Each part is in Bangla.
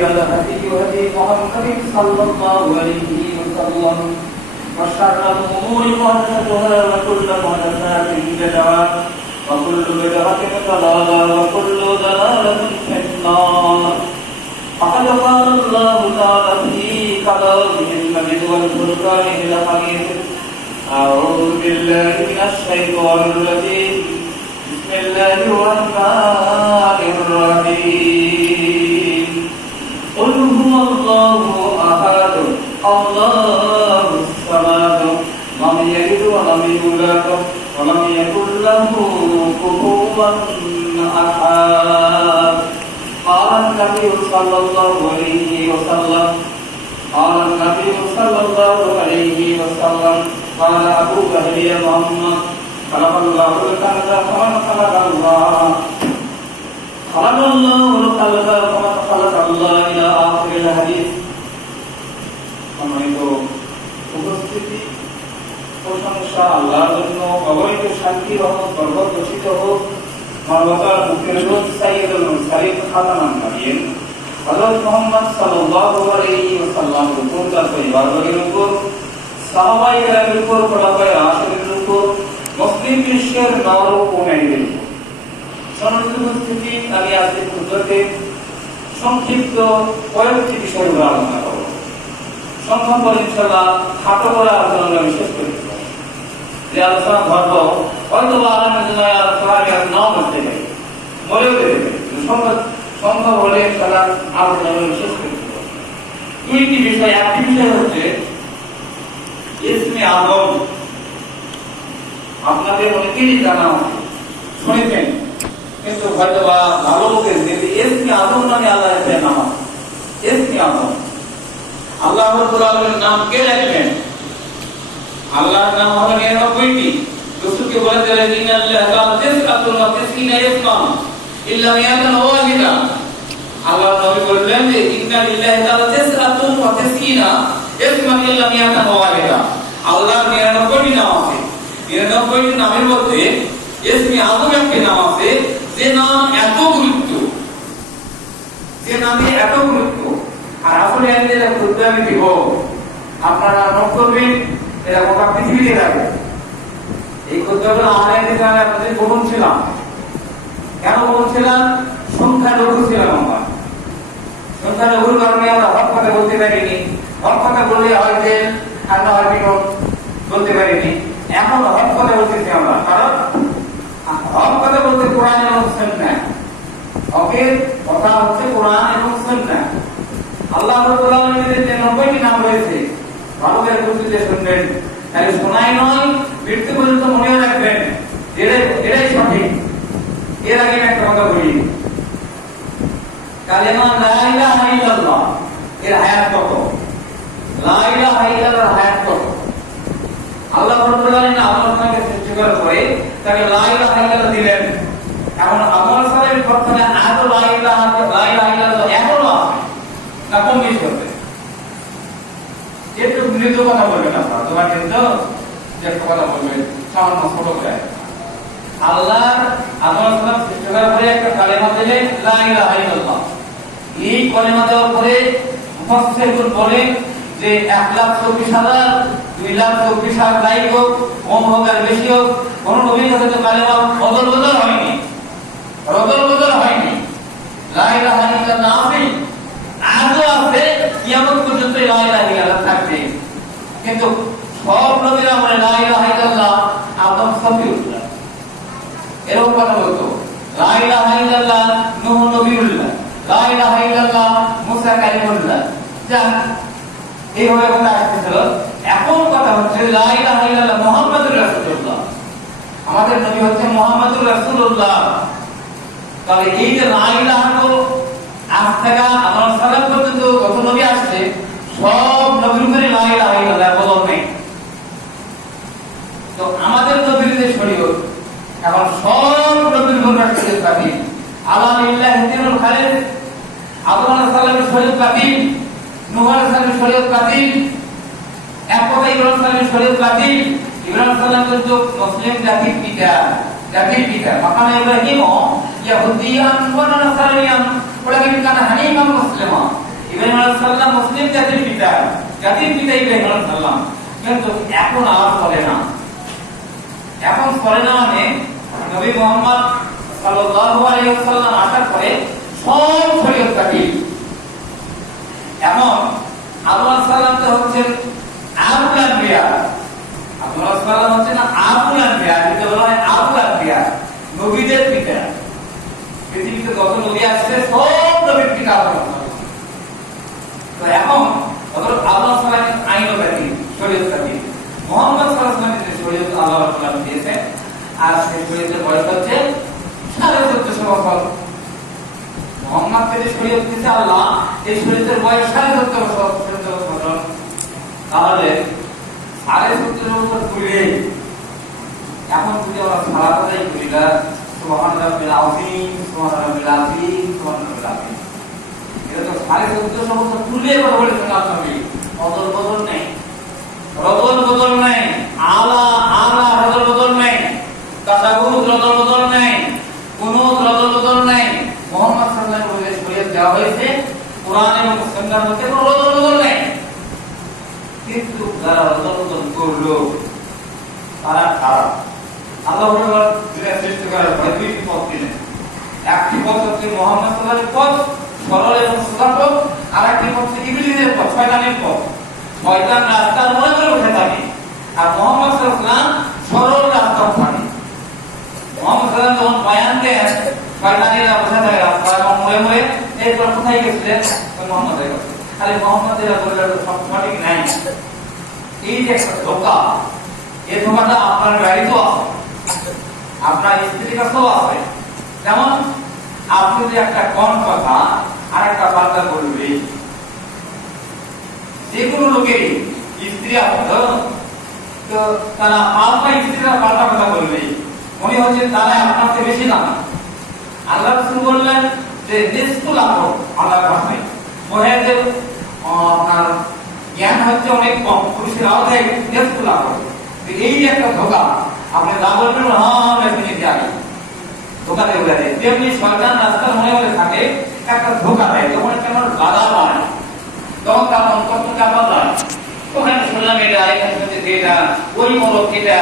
وخير الهدي هدي محمد صلى الله عليه وسلم وشر الأمور محدثاتها وكل محدثات بدعة وكل بدعة ضلالة وكل ضلالة في النار. فقد قال الله تعالى في كلامه المجيد والفرقان الحميد: أعوذ بالله من الشيطان الرجيم. بسم الله الرحمن الرحيم. قل هو الله أحد الله الصمد لم يلد ولم يولد ولم يكن له كفوا أحد. قال النبي صلى الله عليه وسلم قال أبو بكر يا محمد: خلق الله الخلق كما خلق الله كما خلق الله إلى آخر الحديث. সম্মানিত উপস্থিতি, প্রশংসা আল্লাহর জন্য, অগণিত শান্তি রহমত বরকত বর্ষিত হোক মানবতার মুক্তির দূত সাইয়্যিদুল মুরসালিন খাতামুন নবিয়্যিন হযরত মুহাম্মদ সাল্লাল্লাহু আলাইহি ওয়াসাল্লামের উপর, তার পরিবারের উপর, সাহাবায়ে কেরামের উপর, খোলাফায়ে রাশিদিনের উপর, মুসলিম বিশ্বের নর ও নারীদের উপর। সম্মানিত উপস্থিতি, আমি আজকে খুতবাতে সংক্ষিপ্ত কয়েকটি বিষয় আলোচনা করব। সংক্ষেপ করে ইনশাআল্লাহ খাটো করে আলোচনা আমি শেষ করে দেব। যে আলোচনা ধরব হয়তো আলামের জন্য আলোচনা নাও করতে পারে, মরেও যেতে পারে, সম্ভব হলে ইনশাআল্লাহ আলোচনা আমি শেষ করে দেব। দুইটি বিষয়, একটি বিষয় হচ্ছে ইসমে আযম। আপনাদের অনেকেরই জানা আছে, শুনেছেন, কিন্তু হয়তো বা ভালো লোকের যে ইসমে আযম নামে আল্লাহ এর নাম আছে। ইসমে আযম আল্লাহ রাব্বুল আলামিনের নাম কে রাখবেন? আল্লাহর নাম হলো 99টি। রাসূলকে বলে দিলেন ইন্নাল্লাহা তাআলা তিসআতুন ওয়া তিসঈনা ইসমান ইল্লা মিয়াতান ওয়াহিদা। আল্লাহ নবী বললেন যে ইন্নালিল্লাহি তাআলা তিসআতুন ওয়া তিসঈনা ইসমান ইল্লা মিয়াতান ওয়াহিদা। আল্লাহর 99টি নাম আছে। 99টি নামের মধ্যে ইসমে আযম একটি নাম আছে, যে নাম এত গুরুত্ব, যে নামে এত গুরুত্ব। আর আসলে এর খুতবা আমি দিব, আপনারা নোট করবেন, এটা গোটা পৃথিবীতে যাবে। এই খুতবাগুলো আনাইতে আমি আপনাদের বলুন ছিলাম। কেন বলছিলাম? সংখ্যা লঘু ছিলাম আমরা। সংখ্যা লঘুর কারণে আমরা হক কথা বলতে পারিনি। হক কথা বললে হয়তো আমরা হয়তো বলতে পারিনি। এখন হক কথা বলতেছি আমরা, কারণ হক কথা বলতে কোরআন এবং সুন্নাহ। হকের কথা হচ্ছে কোরআন এবং সুন্নাহ। আল্লাহ রাব্বুল আলামিনের যে 90টি নাম রয়েছে, ভালো করে বুঝতে শুনবেন, তাহলে শোনাই নয়, মৃত্যু পর্যন্ত মনে রাখবেন, এটাই সঠিক। এর আগে একটা কথা বলি, কালেমা লা ইলাহা ইল্লাল্লাহ এর হায়াত কত? লা ইলাহা ইল্লাল্লাহর হায়াত কত? আল্লাহ রাব্বুল আলামিন আদমকে সৃষ্টি করার পরে তাকে লা ইলাহা ইল্লাল্লাহ দিলেন। এখন আদম সাহেবের প্রথমে আদ লা ইলাহা ইল্লাল্লাহ এখনো আছে না, কম বেশি হবে? একটু মৃদু কথা বলবেন আপনারা, তোমার কিন্তু যে কথা বলবেন সামান্য ছোট করে। আল্লাহ আদম সাহেব সৃষ্টি করার পরে একটা কালেমা দিলেন, লা ইলাহা ইল্লাল্লাহ। এই কালেমা দেওয়ার পরে মুফাসসিরগণ বলেন যে 1,24,000, 2,24,000 লাইক হোক, কম হোক আর বেশি হোক, কোন নবীর কাছে তো কালেমা বদল হয়নি, বদল হয়নি। লা ইলাহা ইল্লাল্লাহ আছে, আজও আছে, কিয়ামত পর্যন্ত লা ইলাহা ইল্লাল্লাহ থাকবে। কিন্তু সব নবীরা বলে লা ইলাহা ইল্লাল্লাহ আদম সফিউল্লাহ, এরকম কথা বলতো। লা ইলাহা ইল্লাল্লাহ নূহ নবিউল্লাহ, লা ইলাহা ইল্লাল্লাহ মুসা কালিমুল্লাহ। যা এইভাবে কথা আসতেছিল। এখন কথা হচ্ছে লা ইলাহা ইল্লাল্লাহ মুহাম্মাদুর রাসূলুল্লাহ। আমাদের নবী হচ্ছে মুহাম্মাদুর রাসূলুল্লাহ। তাহলে এই যে লা ইলাহা তো আজ থেকে আদম সালাম পর্যন্ত কত নবী আসছে, সব নবীর উপরে লা ইলাহা ইল্লাল্লাহ বদল নেই। তো আমাদের নবীর যে শরীয়ত, এখন সব নবীর উপর রাখতে পারি। আল্লাহ লিল্লাহি দিনুল খালিস, আদম আলাইহিস সালামের শরীয়ত বাতিল, নূহ আলাইহিস সালামের শরীয়ত বাতিল, এক কথায় ইব্রাহিম সালামের শরীয়ত বাতিল। ইব্রাহিম সালাম কিন্তু মুসলিম জাতির পিতা, মাকানা ইব্রাহিম ইয়াহুদিয়ান ওয়া নাসারানিয়ান ওয়ালাকিন কানা হানিফান মুসলিমা। ইব্রাহিম আলাইহিস সালাম মুসলিম জাতির পিতা ইব্রাহিম আলাইহিস সালাম, কিন্তু এখন আর চলে না। এখন চলে না মানে নবী মুহাম্মদ সাল্লাল্লাহু আলাইহি ওয়াসাল্লাম আসার পরে সব শরীয়ত কাটি। এখন আল্লাহ সাল্লাম তো হচ্ছেন আবুল আনবিয়া, আল্লাহ সাল্লাম হচ্ছেন আবুল আনবিয়া, যেটা বলা হয় আবুল আনবিয়া, নবীদের পিতা। পৃথিবীতে যত নবী আসছে সব নবীর পিতা আল্লাহ। তো এখন আল্লাহ সাল্লামের আইন কাটি, শরীয়ত কাটি, মুহাম্মদ সাল্লাল্লাহু আলাইহি ওয়াসাল্লামের শরীয়ত আল্লাহ সাল্লাম দিয়েছে। আর সেই শরীয়তের বয়স হচ্ছে 1450 বছর। মুহাম্মদ থেকে শরীয়ত দিয়েছে আল্লাহ, এই শরীয়তের বয়স 1450 বছর। তাহলে 1450 বছর পুরে এখন যদি আমরা সারা কথাই বলি না, সুবহান রাব্বিল আযীম, সুবহান রাব্বিল আযীম, সুবহান রাব্বিল আযীম, এটা তো 1450 বছর পুরে কথা বলেছেন নবী। বদল নেই, বদল নেই, আলা বদল নেই, তাসাবুত বদল নেই, কুনুত বদল নেই। মুহাম্মদ সাল্লাল্লাহু আলাইহি ওয়াসাল্লাম শরীয়ত দেওয়া হয়েছে, কোরআন এবং সুন্নাহর মধ্যে কোনো বদল নেই। কিন্তু যারা বদল করলো তারা খারাপ। আল্লাহ দুনিয়া সৃষ্টি করার পরে দুইটি পথ দিলেন। একটি পথ হচ্ছে মুহাম্মদ সাল্লাল্লাহু আলাইহি ওয়াসাল্লামের পথ, সরল এবং সোজা পথ। আর একটি পথ হচ্ছে ইবলীসের পথ, শয়তানের পথ। শয়তান রাস্তার মোড়ে উঠে থাকে, আর মুহাম্মদ সাল্লাল্লাহু আলাইহি ওয়াসাল্লাম সরল রাস্তায় থাকে। মুহাম্মদ সাল্লাল্লাহু আলাইহি ওয়াসাল্লাম যখন বয়ান দেন, শয়তানেরা বসে থাকে রাস্তায় এবং মোড়ে এরপর কোথায় গেছিলেন? মুহাম্মদের কাছে। আরে মুহাম্মদের বলে সব সঠিক নাই। এই যে একটা ধোঁকা, এই ধোঁকাটা আপনার বাড়িতেও আছে, আপনার স্ত্রীর কাছেও আছে। যেমন আপনি যে একটা কোন কথা আর একটা পাল্টা বলবে, যে কোনো লোকেরই স্ত্রী আছে তো তারা আপনার স্ত্রীরা পাল্টা কথা বলবে, মনে হচ্ছে তারা আপনার চেয়ে বেশি জানে। আল্লাহ রাসূল বললেন যে নিষ্কুল আপন আল্লাহর ভাষায় মহিলাদের আপনার জ্ঞান হচ্ছে অনেক কম, পুরুষের আওতায় নিষ্কুল আপন। এই যে একটা ধোঁকা, আপনি যা বলবেন হ্যাঁ মেনে যাবে, ধোঁকা দিয়ে উঠে দেয়। তেমনি শয়তান রাস্তার মনে থাকে একটা ধোঁকা দেয়, যখন কেমন বাধা পায় তখন তার অন্তত চাপা যায়। ওখানে শুনলাম এটা, এখানে শুনছে এটা, ওই মরক এটা,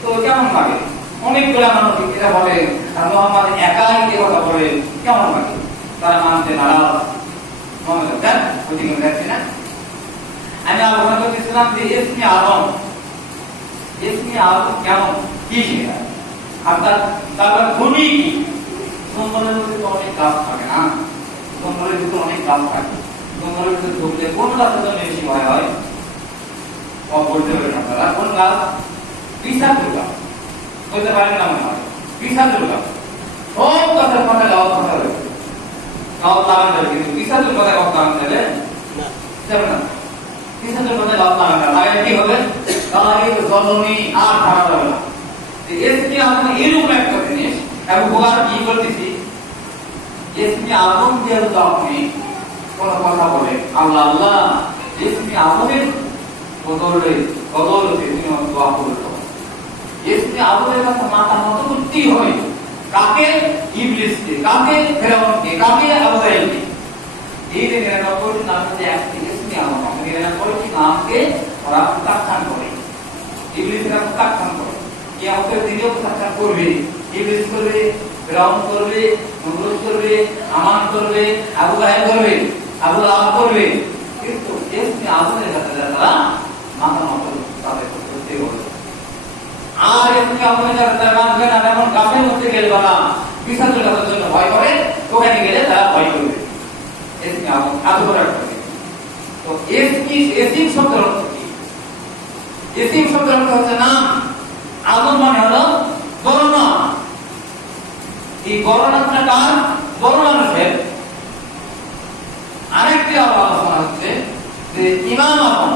তো কেমন লাগে? অনেকগুলো মানুষ এটা বলে, আর মুহাম্মদ একাই এই কথা বলে, কেমন লাগে? তারা মানতে নারাজ। আমি আলোচনা করতেছিলাম যে ইসমে আযম কেমন, কি তারপর ভূমি কি? জঙ্গলের মধ্যে তো অনেক গাছ থাকে না, জঙ্গলের ভিতরে অনেক গাছ থাকে, জঙ্গলের ভিতরে ঢুকলে কোন গাছের জন্য বেশি ভয় হয়? বলতে পারেন আপনারা কোন গাছ? বিষাক্ত গাছ, বলতে পারেন না মনে হয়? বিষাক্ত গাছ সব গাছের কথা গাছ কথা রয়েছে, গাছ লাগান যাবে, কিন্তু বিষাক্ত কথা গাছ লাগান যাবে যাবে না। বিষাক্ত কথা গাছ লাগান যাবে, লাগালে কি হবে? লাগালে জন্মনি আর ধারা যাবে না। এসমি আযম এরকম একটা জিনিস, এবং ওরা কি করতেছি, এসমি আযম দিয়ে আপনি কোন কথা বলে আল্লাহ আল্লাহ, এসমি আযমের বদলে তিনি দোয়া করলেন। এসমি আযমের কথা মাথার মতো করতেই হয়। কাকে? ইবলিসকে, কাকে? ফেরাউনকে, কাকে? আবু জাহেলকে। এই যে 99টি নাম হচ্ছে একটি এসমি আযম। আপনি 99টি নামকে ওরা প্রত্যাখ্যান করে, ইবলিসরা প্রত্যাখ্যান করে। কিয়ামতের দিনেও প্রত্যাখ্যান করবে। ইবলিস করবে, ফিরআউন করবে, নমরুদ করবে, আমান করবে, আবু জাহেল করবে, আবু লাহাব করবে। কিন্তু ইসমে আযমের কাছে তারা মাথা নত তাদের করতে বলে। আর ইসমে আযমের কাছে তারা মানবে না, এমন গাছের মধ্যে গেলে বাবা বিশাল গাছের জন্য ভয় করে, ওখানে গেলে তারা ভয় করবে। ইসমে আযম এত বড় একটা। তো ইসম শব্দের অর্থ কি? ইসম শব্দের অর্থ হচ্ছে নাম। আযম মানে হলো বড় নাম। এই বড় নামটা কার? বড় মানুষের। আরেকটি আলোচনা হচ্ছে যে ইমাম আযম।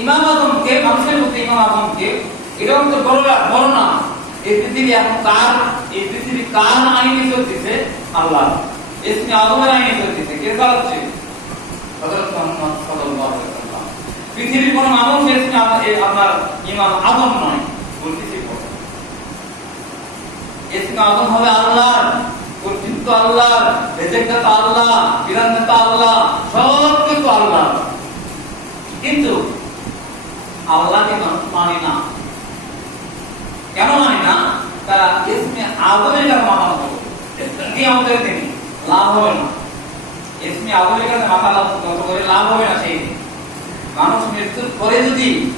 ইমাম আযমকে, মানুষের মধ্যে ইমাম আযমকে, এরকম তো বড় নাম। এই পৃথিবী এখন কার? এই পৃথিবী কার আইনে চলতেছে? আল্লাহ। ইসমে আযমের আইনে চলতেছে। কে চালাচ্ছে? হযরত মুহাম্মদ সাল্লাল্লাহু আলাইহি ওয়াসাল্লাম। পৃথিবীর কোন মানুষ আপনার ইমাম আযম নয় বলতেছি। ইসমে আযম হবে আল্লাহর কর্তৃত্ব। তো আল্লাহ, রেজেক্টটা আল্লাহ, বিধানটা আল্লাহ, সব কিছু আল্লাহ। কিন্তু আল্লাহকে মানুষ মানে না। কেন মানে না? তারা ইসমে আযমের কাছে মাথা নত করে। কি আমাদের দিনে লাভ হবে না। ইসমে আযমের কাছে মাথা নত করে লাভ হবে না। সেই মানুষ মৃত্যুর পরে যদি